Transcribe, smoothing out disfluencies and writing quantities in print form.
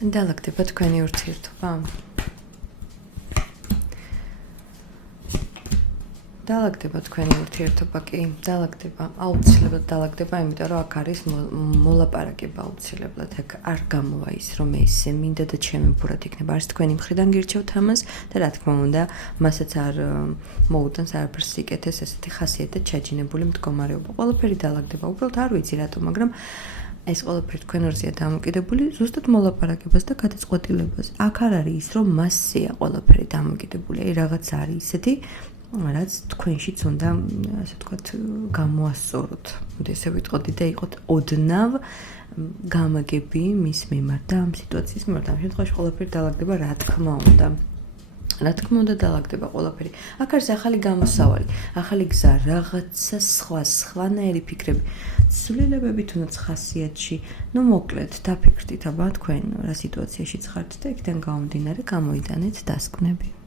დაალაგდება თქვენი ურთიერთობა? დაალაგდება თქვენი ურთიერთობა კი, დაალაგდება, აუცილებლად დაალაგდება, იმიტომ რომ აქ არის მოლაპარაკება აუცილებლად, აქ არ გამოვა ის, რომ ესე მინდა და ჩემი ფურად იქნება, არც თქვენი მხრიდან გირჩევთ ამას და რა თქმა უნდა, მასაც არ მოუდანს არაფერს სიკეთეს ესეთი ხასიათად ჩაჯინებული მდგომარეობა. ყველაფერი დაალაგდება, უბრალოდ არ ვიცი რატომ, მაგრამ ეს ყველაფერი თქვენ ორზეა დამოკიდებული ზუსტად მოლაპარაკებას და გადაწყვეტილებას. აქ არ არის ის, რომ მასზეა ყველაფერი დამოკიდებული, აი რაღაც არის ისეთი რაც თქვენშიც უნდა, ასე ვთქვათ, გამოასწოროთ. მოდი ესე ვიტყოდი და იყოთ ოდნავ გამაგები მის მიმართ და ამ სიტუაციის მიმართ. ამ შემთხვევაში ყველაფერი დაალაგდება, რა თქმა უნდა. რა თქმა უნდა დაალაგდება ყველაფერი. აქ არის ახალი გამოსავალი, ახალი გზა, რაღაცა სხვანაირი ფიქრები. ცვლილებები თუნდაც ხასიათში, ну მოკლედ, დაფიქრდით აბა თქვენ რა სიტუაციაში ხართ და იქიდან გამომდინარე გამოიტანეთ დასკვნები.